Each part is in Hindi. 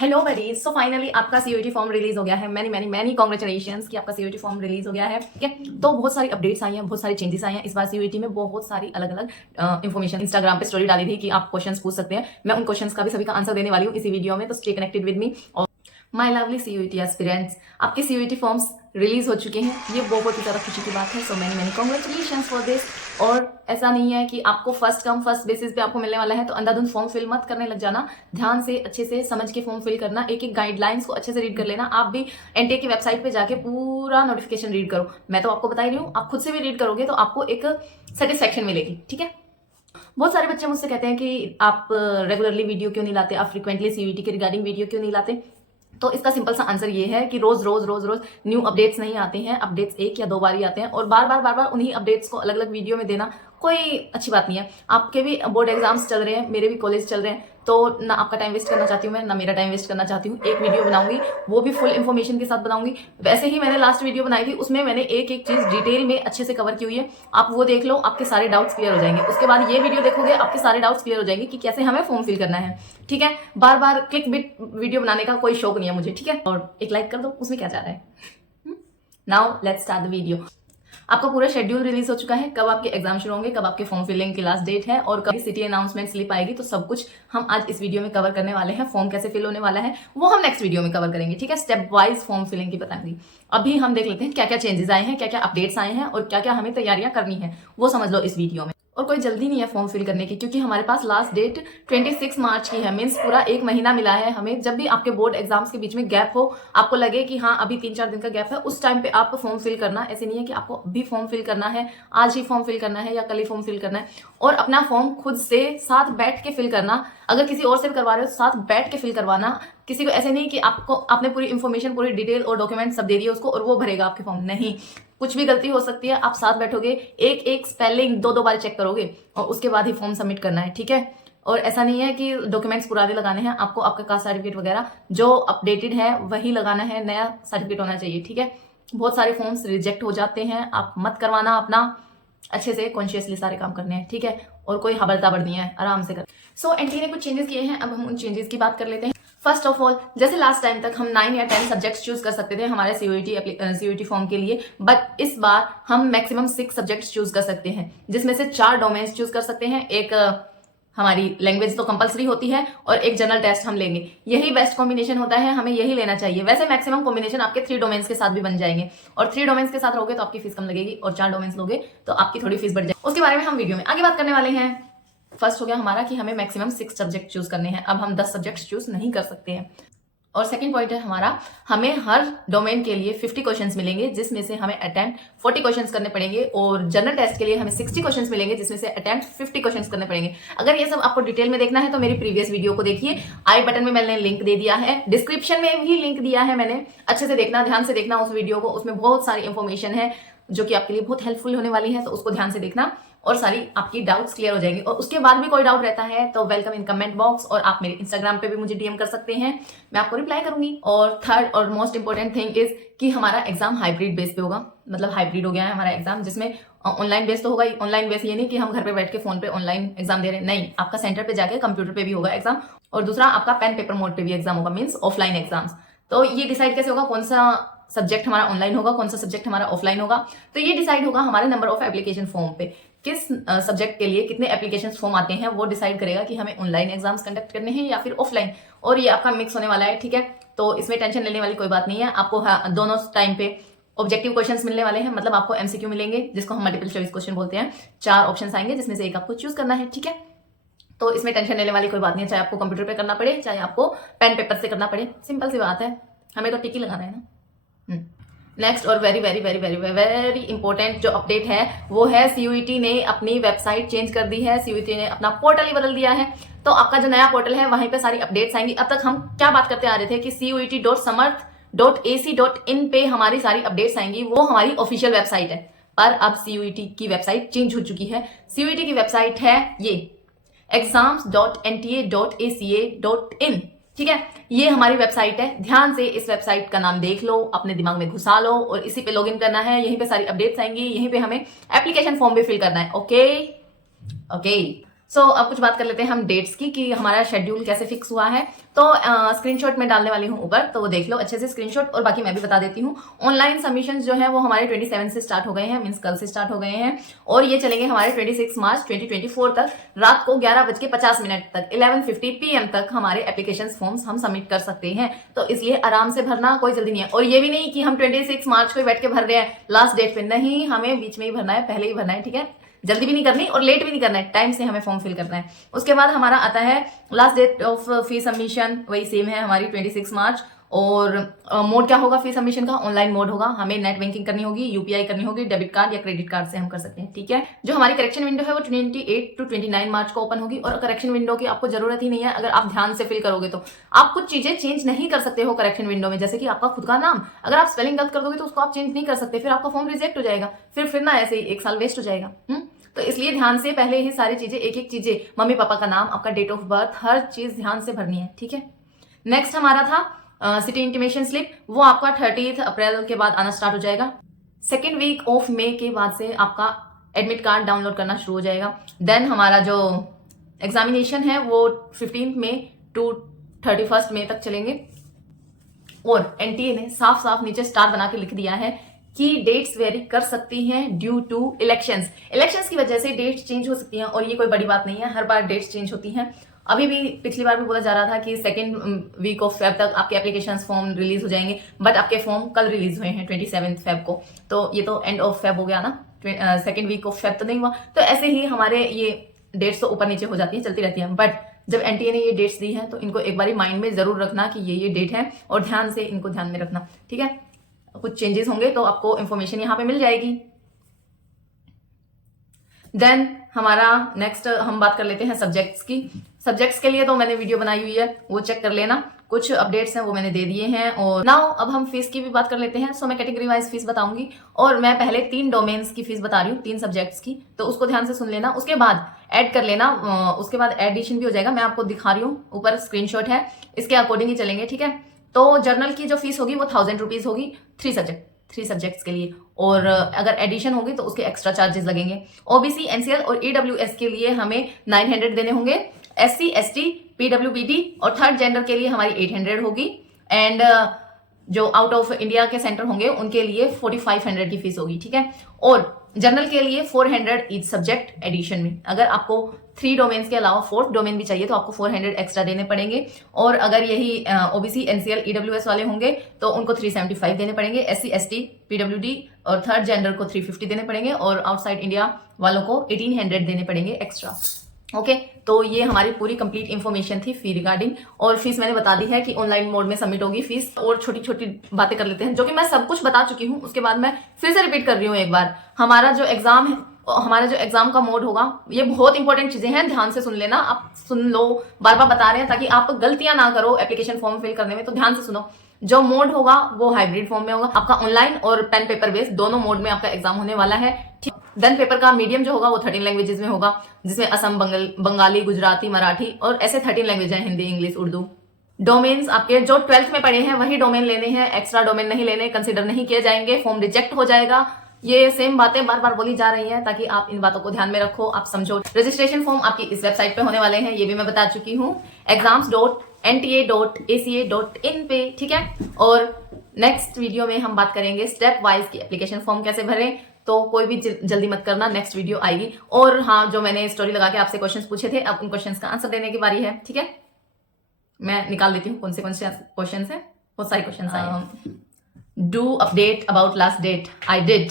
हेलो बडीज, सो फाइनली आपका सीयूईटी फॉर्म रिलीज हो गया है। मैनी कांग्रेचुलेशंस कि आपका सीयूईटी फॉर्म रिलीज हो गया है। ठीक है, तो बहुत सारी अपडेट्स आई हैं, बहुत सारी चेंजेस आई हैं इस बार सीयूईटी में। बहुत सारी अलग अलग इन्फॉर्मेशन इंस्टाग्राम पे स्टोरी डाली थी कि आप क्वेश्चंस पूछ सकते हैं। मैं उन क्वेश्चंस का भी सभी का आंसर देने वाली हूँ इसी वीडियो में, तो स्टे कनेक्टेड विद मी। और माय लवली सीयूईटी एस्पिरेंट्स, आपके सीयूईटी फॉर्म्स रिलीज हो चुके हैं। ये बहुत ही ज्यादा खुशी की बात है। So many congratulations for this. और ऐसा नहीं है कि आपको फर्स्ट कम फर्स्ट बेसिस पे आपको मिलने वाला है, तो अंधाधुंध फॉर्म फिल मत करने लग जाना। ध्यान से अच्छे से समझ के फॉर्म फिल करना, एक एक गाइडलाइंस को अच्छे से रीड कर लेना। आप भी एनटीए की वेबसाइट पे जाके पूरा नोटिफिकेशन रीड करो। मैं तो आपको बता ही रही हूँ, आप खुद से भी रीड करोगे तो आपको एक सेटिस्फेक्शन मिलेगी। ठीक है, बहुत सारे बच्चे मुझसे कहते हैं कि आप रेगुलरली वीडियो क्यों नहीं लाते, आप फ्रीक्वेंटली सीयूईटी के रिगार्डिंग वीडियो क्यों नहीं लाते। तो इसका सिंपल सा आंसर ये है कि रोज रोज रोज रोज न्यू अपडेट्स नहीं आते हैं। अपडेट्स एक या दो बार ही आते हैं, और बार बार उन्हीं अपडेट्स को अलग अलग वीडियो में देना कोई अच्छी बात नहीं है। आपके भी बोर्ड एग्जाम्स चल रहे हैं, मेरे भी कॉलेज चल रहे हैं, तो ना आपका टाइम वेस्ट करना चाहती हूँ मैं, ना मेरा टाइम वेस्ट करना चाहती हूँ। एक वीडियो बनाऊंगी, वो भी फुल इन्फॉर्मेशन के साथ बनाऊंगी। वैसे ही मैंने लास्ट वीडियो बनाई थी, उसमें मैंने एक एक चीज डिटेल में अच्छे से कवर की हुई है। आप वो देख लो, आपके सारे डाउट्स क्लियर हो जाएंगे। उसके बाद ये वीडियो देखोगे, आपके सारे डाउट्स क्लियर हो जाएंगे कि कैसे हमें फॉर्म फिल करना है। ठीक है, बार बार क्लिक बिट वीडियो बनाने का कोई शौक नहीं है मुझे। ठीक है, और एक लाइक कर दो, उसमें क्या जा रहा है। Now let's start the video. आपका पूरा शेड्यूल रिलीज हो चुका है, कब आपके एग्जाम शुरू होंगे, कब आपके फॉर्म फिलिंग की लास्ट डेट है, और कब सिटी अनाउंसमेंट स्लिप आएगी। तो सब कुछ हम आज इस वीडियो में कवर करने वाले हैं। फॉर्म कैसे फिल होने वाला है वो हम नेक्स्ट वीडियो में कवर करेंगे। ठीक है, स्टेप वाइज फॉर्म फिलिंग की बताएंगे। अभी हम देख लेते हैं क्या क्या चेंजेस आए हैं, क्या क्या अपडेट्स आए हैं, और क्या क्या हमें तैयारियां करनी है, वो समझ लो इस वीडियो में। और कोई जल्दी नहीं है फॉर्म फिल करने की, क्योंकि हमारे पास लास्ट डेट 26 मार्च की है। मीन्स पूरा एक महीना मिला है हमें। जब भी आपके बोर्ड एग्जाम्स के बीच में गैप हो, आपको लगे कि हाँ अभी 3-4 दिन का गैप है, उस टाइम पे आप फॉर्म फिल करना। ऐसे नहीं है कि आपको अभी फॉर्म फिल करना है, आज ही फॉर्म फिल करना है या कल ही फॉर्म फिल करना है। और अपना फॉर्म खुद से साथ बैठ के फिल करना। अगर किसी और से करवा रहे हो, साथ बैठ के फिल करवाना। किसी को ऐसे नहीं कि आपने पूरी इन्फॉर्मेशन, पूरी डिटेल और डॉक्यूमेंट सब दे दिए उसको और वो भरेगा आपके फॉर्म। नहीं, कुछ भी गलती हो सकती है। आप साथ बैठोगे, एक एक स्पेलिंग दो बार चेक करोगे, और उसके बाद ही फॉर्म सबमिट करना है। ठीक है, और ऐसा नहीं है कि डॉक्यूमेंट्स पुराने लगाने हैं। आपको आपका कास्ट सर्टिफिकेट वगैरह जो अपडेटेड है वही लगाना है, नया सर्टिफिकेट होना चाहिए। ठीक है, बहुत सारे फॉर्म्स रिजेक्ट हो जाते हैं, आप मत करवाना। अपना अच्छे से कॉन्शियसली सारे काम करने हैं। ठीक है, और कोई हबड़ ताबड़ नहीं है, आराम से कर। सो एनटीए ने कुछ चेंजेस किए हैं, अब हम उन चेंजेस की बात कर लेते हैं। फर्स्ट ऑफ ऑल, जैसे लास्ट टाइम तक हम 9 या 10 सब्जेक्ट्स चूज कर सकते थे हमारे सीयूईटी फॉर्म के लिए, बट इस बार हम मैक्सिमम 6 सब्जेक्ट्स चूज कर सकते हैं, जिसमें से 4 डोमेन्स चूज कर सकते हैं। एक हमारी लैंग्वेज तो कंपलसरी होती है, और एक जनरल टेस्ट हम लेंगे। यही बेस्ट कॉम्बिनेशन होता है, हमें यही लेना चाहिए। वैसे मैक्सिमम कॉम्बिनेशन आपके 3 डोमेन्स के साथ भी बन जाएंगे, और 3 डोमेन्स के साथ रहोगे तो आपकी फीस कम लगेगी, और 4 डोमेन्स लोगे तो आपकी थोड़ी फीस बढ़ जाएगी। उसके बारे में हम वीडियो में आगे बात करने वाले हैं। फर्स्ट हो गया हमारा कि हमें मैक्सिमम 6 सब्जेक्ट चूज करने हैं। अब हम 10 सब्जेक्ट चूज नहीं कर सकते हैं। और सेकंड पॉइंट है हमारा, हमें हर डोमेन के लिए 50 क्वेश्चंस मिलेंगे, जिसमें से हमें अटेम्प्ट 40 क्वेश्चंस करने पड़ेंगे। और जनरल टेस्ट के लिए हमें 60 क्वेश्चंस मिलेंगे, जिसमें से अटेम्प्ट 50 क्वेश्चंस करने पड़ेंगे। अगर ये सब आपको डिटेल में देखना है तो मेरी प्रीवियस वीडियो को देखिए, आई बटन में मैंने लिंक दे दिया है, डिस्क्रिप्शन में भी लिंक दिया है मैंने। अच्छे से देखना, ध्यान से देखना उस वीडियो को, उसमें बहुत सारी इंफॉर्मेशन है जो कि आपके लिए बहुत हेल्पफुल होने वाली है, तो उसको ध्यान से देखना और सारी आपकी डाउट्स क्लियर हो जाएंगी। और उसके बाद भी कोई डाउट रहता है तो वेलकम इन कमेंट बॉक्स, और आप मेरे इंस्टाग्राम पे भी मुझे डीएम कर सकते हैं, मैं आपको रिप्लाई करूंगी। और थर्ड और मोस्ट इंपॉर्टेंट थिंग इज कि हमारा एग्जाम हाइब्रिड बेस पे होगा। मतलब हाइब्रिड हो गया है हमारा एग्जाम, जिसमें ऑनलाइन बेस तो होगा ही। ऑनलाइन बेस ये नहीं कि हम घर पे बैठ के फोन पे ऑनलाइन एग्जाम दे रहे हैं, नहीं, आपका सेंटर पे जाके कंप्यूटर पे भी होगा एग्जाम। और दूसरा आपका पेन पेपर मोड पे भी एग्जाम होगा, मीन्स ऑफलाइन एग्जाम्स। तो ये डिसाइड कैसे होगा, कौन सा सब्जेक्ट हमारा ऑनलाइन होगा, कौन सा सब्जेक्ट हमारा ऑफलाइन होगा, तो ये डिसाइड होगा हमारे नंबर ऑफ एप्लीकेशन फॉर्म पे। किस सब्जेक्ट के लिए कितने एप्लीकेशन फॉर्म आते हैं वो डिसाइड करेगा कि हमें ऑनलाइन एग्जाम्स कंडक्ट करने हैं या फिर ऑफलाइन। और ये आपका मिक्स होने वाला है। ठीक है, तो इसमें टेंशन लेने वाली कोई बात नहीं है। आपको दोनों टाइम पे ऑब्जेक्टिव क्वेश्चंस मिलने वाले हैं, मतलब आपको एमसीक्यू मिलेंगे, जिसको हम मल्टीपल चॉइस क्वेश्चन बोलते हैं। 4 ऑप्शन आएंगे, जिसमें से एक आपको चूज करना है। ठीक है, तो इसमें टेंशन लेने वाली कोई बात नहीं है, चाहे आपको कंप्यूटर पे करना पड़े, चाहे आपको पेन पेपर से करना पड़े। सिंपल सी बात है, हमें तो टिक ही लगाना है ना। नेक्स्ट और very very very very very important जो अपडेट है वो है, सीयूईटी ने अपनी वेबसाइट चेंज कर दी है। सीयूईटी ने अपना पोर्टल ही बदल दिया है, तो आपका जो नया पोर्टल है वहीं पे सारी अपडेट्स आएंगी। अब तक हम क्या बात करते आ रहे थे कि cuit.samarth.ac.in पे हमारी सारी अपडेट्स आएंगी, वो हमारी ऑफिशियल वेबसाइट है। पर अब सीयूईटी की वेबसाइट चेंज हो चुकी है। सीयूईटी की वेबसाइट है ये exams.nta.aca.in। ठीक है, ये हमारी वेबसाइट है। ध्यान से इस वेबसाइट का नाम देख लो, अपने दिमाग में घुसा लो, और इसी पे लॉगिन करना है। यहीं पे सारी अपडेट्स आएंगी, यहीं पे हमें एप्लीकेशन फॉर्म भी फिल करना है। ओके ओके, सो अब कुछ बात कर लेते हैं हम डेट्स की कि हमारा शेड्यूल कैसे फिक्स हुआ है। तो स्क्रीनशॉट में डालने वाली हूँ ऊपर, तो वो देख लो अच्छे से स्क्रीनशॉट, और बाकी मैं भी बता देती हूँ। ऑनलाइन सबमिशंस जो है वो हमारे 27 से स्टार्ट हो गए हैं, मींस कल से स्टार्ट हो गए हैं, और ये चलेंगे हमारे 26 मार्च 2024 तक, रात को 11:50 तक 11:50 PM तक हमारे एप्लीकेशन फॉर्म्स हम सबमिट कर सकते हैं। तो इसलिए आराम से भरना, कोई जल्दी नहीं है। और ये भी नहीं कि हम 26 मार्च को बैठ के भर रहे हैं लास्ट डेट पे, नहीं, हमें बीच में ही भरना है, पहले ही भरना है, ठीक है। जल्दी भी नहीं करनी और लेट भी नहीं करना है, टाइम से हमें फॉर्म फिल करना है। उसके बाद हमारा आता है last date of fee submission, वही सेम है हमारी 26 मार्च। और मोड क्या होगा फी सबमिशन का? ऑनलाइन मोड होगा, हमें नेट बैंकिंग करनी होगी, यूपीआई करनी होगी, डेबिट कार्ड या क्रेडिट कार्ड से हम कर सकते हैं, ठीक है। जो हमारी करेक्शन विंडो है वो 28 to 29 मार्च को ओपन होगी, और करेक्शन विंडो की आपको जरूरत ही नहीं है। अगर आप ध्यान से फिल करोगे तो आप कुछ चीजें चेंज नहीं कर सकते हो करेक्शन विंडो में, जैसे कि आपका खुद का नाम, अगर आप स्पेलिंग गलत कर दोगे तो उसको आप चेंज नहीं कर सकते, फिर आपका फॉर्म रिजेक्ट हो जाएगा, फिर ना ऐसे ही 1 साल वेस्ट हो जाएगा। तो इसलिए ध्यान से पहले ही सारी चीजें, एक एक चीजें, मम्मी पापा का नाम, आपका डेट ऑफ बर्थ, हर चीज ध्यान से भरनी है, ठीक है। नेक्स्ट हमारा था सिटी इंटीमेशन स्लिप, वो आपका 30 अप्रैल के बाद आना स्टार्ट हो जाएगा। सेकेंड वीक ऑफ मई के बाद से आपका एडमिट कार्ड डाउनलोड करना शुरू हो जाएगा। देन हमारा जो एग्जामिनेशन है वो 15 मई to 31 मई तक चलेंगे। और एनटीए ने साफ साफ नीचे स्टार बना के लिख दिया है कि डेट्स वेरी कर सकती हैं ड्यू टू इलेक्शंस की वजह से डेट्स चेंज हो सकती हैं, और ये कोई बड़ी बात नहीं है, हर बार डेट्स चेंज होती हैं। अभी भी पिछली बार भी बोला जा रहा था कि सेकेंड वीक ऑफ फेब तक आपके एप्लीकेशन फॉर्म रिलीज हो जाएंगे, बट आपके फॉर्म कल रिलीज हुए हैं 27 फेब को, तो ये तो एंड ऑफ फेब हो गया ना, सेकेंड वीक ऑफ फेब तो नहीं हुआ। तो ऐसे ही हमारे ये डेट्स तो ऊपर नीचे हो जाती है, चलती रहती है, बट जब एनटीए ने ये डेट्स दी है तो इनको एक बार माइंड में जरूर रखना कि ये डेट है, और ध्यान से इनको ध्यान में रखना, ठीक है। कुछ चेंजेस होंगे तो आपको इंफॉर्मेशन यहाँ पे मिल जाएगी। देन हमारा नेक्स्ट हम बात कर लेते हैं सब्जेक्ट्स की। सब्जेक्ट्स के लिए तो मैंने वीडियो बनाई हुई है, वो चेक कर लेना, कुछ अपडेट्स हैं वो मैंने दे दिए हैं। और नाउ अब हम फीस की भी बात कर लेते हैं। सो मैं कैटेगरी वाइज फीस बताऊंगी, और मैं पहले 3 डोमेन्स की फीस बता रही हूँ, 3 सब्जेक्ट्स की, तो उसको ध्यान से सुन लेना, उसके बाद ऐड कर लेना, उसके बाद एडिशन भी हो जाएगा। मैं आपको दिखा रही हूँ, ऊपर स्क्रीनशॉट है, इसके अकॉर्डिंग ही चलेंगे, ठीक है। तो जर्नल की जो फीस होगी वो 1000 रुपीज होगी 3 सब्जेक्ट्स के लिए, और अगर एडिशन होगी तो उसके एक्स्ट्रा चार्जेस लगेंगे। ओबीसी, एनसीएल और ईडब्ल्यूएस के लिए हमें 900 देने होंगे, एससी, एसटी, पीडब्ल्यूबीडी और थर्ड जेंडर के लिए हमारी 800 होगी, एंड जो आउट ऑफ इंडिया के सेंटर होंगे उनके लिए 4500 की फीस होगी, ठीक है। और जनरल के लिए 400 ईच सब्जेक्ट एडिशन में। अगर आपको 3 डोमेन्स के अलावा 4th डोमेन भी चाहिए तो आपको 400 एक्स्ट्रा देने पड़ेंगे। और अगर यही ओबीसी, एनसीएल, ईडब्ल्यूएस वाले होंगे तो उनको 375 देने पड़ेंगे, एससी, एसटी, पीडब्ल्यूडी और थर्ड जेंडर को 350 देने पड़ेंगे, और आउटसाइड इंडिया वालों को 1800 देने पड़ेंगे एक्स्ट्रा। ओके, तो ये हमारी पूरी कंप्लीट इन्फॉर्मेशन थी फी रिगार्डिंग। और फीस मैंने बता दी है कि ऑनलाइन मोड में सबमिट होगी फीस। और छोटी छोटी बातें कर लेते हैं जो कि मैं सब कुछ बता चुकी हूँ, उसके बाद मैं फिर से रिपीट कर रही हूँ एक बार। हमारा जो एग्जाम का मोड होगा, ये बहुत इंपॉर्टेंट चीजें हैं, ध्यान से सुन लेना, आप सुन लो, बार बार बता रहे हैं ताकि आप गलतियां ना करो एप्लीकेशन फॉर्म फिल करने में, तो ध्यान से सुनो। जो मोड होगा वो हाइब्रिड फॉर्म में होगा, आपका ऑनलाइन और पेन पेपर बेस्ड दोनों मोड में आपका एग्जाम होने वाला है, ठीक। देन पेपर का मीडियम जो होगा वो 13 लैंग्वेजेस में होगा, जिसमें असम, बंगाली, गुजराती, मराठी और ऐसे 13 लैंग्वेज हैं, हिंदी, इंग्लिश, उर्दू। डोमेन्स आपके जो 12th में पढ़े हैं वही डोमेन लेने हैं, एक्स्ट्रा डोमेन नहीं लेने, कंसिडर नहीं किए जाएंगे, फॉर्म रिजेक्ट हो जाएगा। ये सेम बातें बार बार बोली जा रही हैं ताकि आप इन बातों को ध्यान में रखो, आप समझो। रजिस्ट्रेशन फॉर्म आपकी इस वेबसाइट पे होने वाले हैं, ये भी मैं बता चुकी हूँ, exams.nta.aca.in पे, ठीक है। और नेक्स्ट वीडियो में हम बात करेंगे स्टेप वाइज की एप्लीकेशन फॉर्म कैसे भरें, तो कोई भी जल्दी मत करना, नेक्स्ट वीडियो आएगी। और हाँ, जो मैंने स्टोरी लगा के आपसे क्वेश्चंस पूछे थे, अब उन क्वेश्चंस का आंसर देने की बारी है, ठीक है। मैं निकाल देती हूँ कौन से क्वेश्चन है, बहुत सारे क्वेश्चन आए हैं। Do update about last date, I did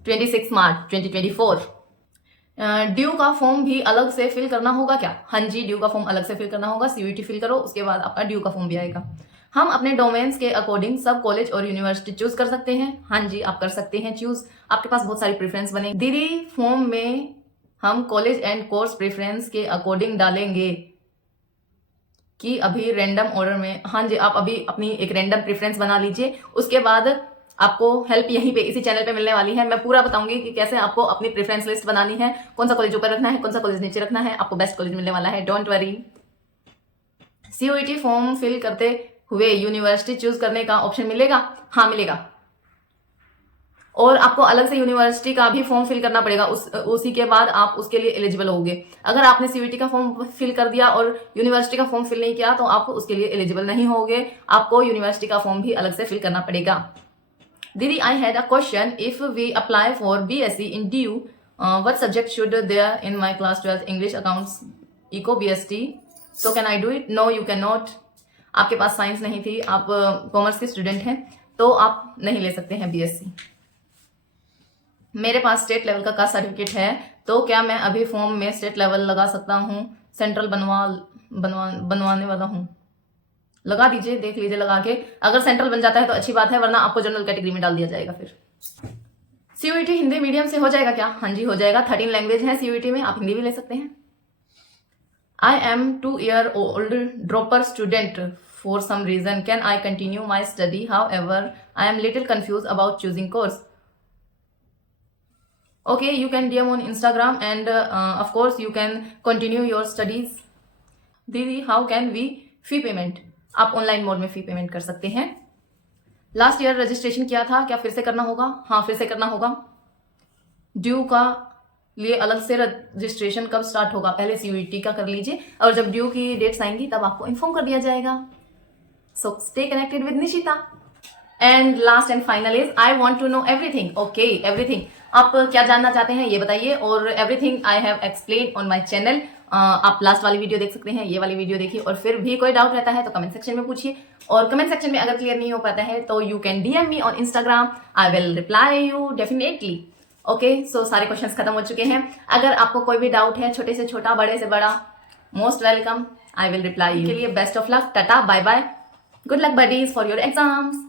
26 March 2024। DU का फॉर्म भी अलग से फिल करना होगा क्या? हाँ जी, ड्यू का फॉर्म अलग से फिल करना होगा, सीयूईटी फिल करो, उसके बाद आपका ड्यू का फॉर्म भी आएगा। हम अपने डोमेन्स के अकॉर्डिंग सब कॉलेज और यूनिवर्सिटी चूज कर सकते हैं। हाँ जी, आप कर सकते हैं चूज, आपके पास बहुत सारी प्रेफरेंस बने। दीदी, फॉर्म में हम कॉलेज एंड कोर्स प्रेफरेंस के अकॉर्डिंग डालेंगे कि अभी रैंडम ऑर्डर में? हाँ जी, आप अभी अपनी एक रैंडम प्रेफरेंस बना लीजिए, उसके बाद आपको हेल्प यहीं पे इसी चैनल पे मिलने वाली है। मैं पूरा बताऊंगी कि कैसे आपको अपनी प्रेफरेंस लिस्ट बनानी है, कौन सा कॉलेज ऊपर रखना है, कौन सा कॉलेज नीचे रखना है, आपको बेस्ट कॉलेज मिलने वाला है, don't worry. CUET form fill करते हुए यूनिवर्सिटी चूज करने का ऑप्शन मिलेगा? हाँ, मिलेगा। और आपको अलग से यूनिवर्सिटी का भी फॉर्म फिल करना पड़ेगा, उसी के बाद आप उसके लिए एलिजिबल होगे। अगर आपने सीयूईटी का फॉर्म फिल कर दिया और यूनिवर्सिटी का फॉर्म फिल नहीं किया तो आप उसके लिए एलिजिबल नहीं होगे, आपको यूनिवर्सिटी का फॉर्म भी अलग से फिल करना पड़ेगा। दीदी, I had a question, if we apply for BSc in DU, what subject should there in my class 12 English, accounts, eco, BST, so can I do it? No, you can not. आपके पास साइंस नहीं थी, आप कॉमर्स के स्टूडेंट हैं, तो आप नहीं ले सकते हैं BSc। मेरे पास स्टेट लेवल का कास्ट सर्टिफिकेट है, तो क्या मैं अभी फॉर्म में स्टेट लेवल लगा सकता हूँ? सेंट्रल बनवाने वाला हूँ। लगा दीजिए, देख लीजिए लगा के, अगर सेंट्रल बन जाता है तो अच्छी बात है, वरना आपको जनरल कैटेगरी में डाल दिया जाएगा। फिर सीयूईटी हिंदी मीडियम से हो जाएगा क्या? हाँ जी, हो जाएगा। 13 लैंग्वेज है सीयूईटी में, आप हिंदी भी ले सकते हैं। I am 2 year old dropper student for some reason. Can I continue my study? However, I am little confused about choosing course. Okay, you can DM on Instagram and of course you can continue your studies. दीदी, how can we fee payment? आप ऑनलाइन मोड में फी पेमेंट कर सकते हैं। लास्ट ईयर रजिस्ट्रेशन किया था, क्या फिर से करना होगा? हाँ, फिर से करना होगा। ड्यू का लिए अलग से रजिस्ट्रेशन कब स्टार्ट होगा? पहले सीयूईटी का कर लीजिए और जब ड्यू की डेट्स आएंगी तब आपको इन्फॉर्म कर दिया जाएगा। So stay connected with Nishita. And last and final is, I want to know everything. Okay, everything, आप क्या जानना चाहते हैं ये बताइए, और everything I have explain on my channel. आप लास्ट वाली वीडियो देख सकते हैं, ये वाली वीडियो देखिए, और फिर भी कोई डाउट रहता है तो कमेंट सेक्शन में पूछिए, और कमेंट सेक्शन में अगर क्लियर नहीं हो पाता है तो you can DM me on Instagram, I will reply you definitely. Okay, so सारे क्वेश्चंस खत्म हो चुके हैं। अगर आपको कोई भी डाउट है, छोटे से छोटा, बड़े से बड़ा, most welcome, I will reply you. के लिए best of luck, tata, bye bye, good luck buddies for your exams.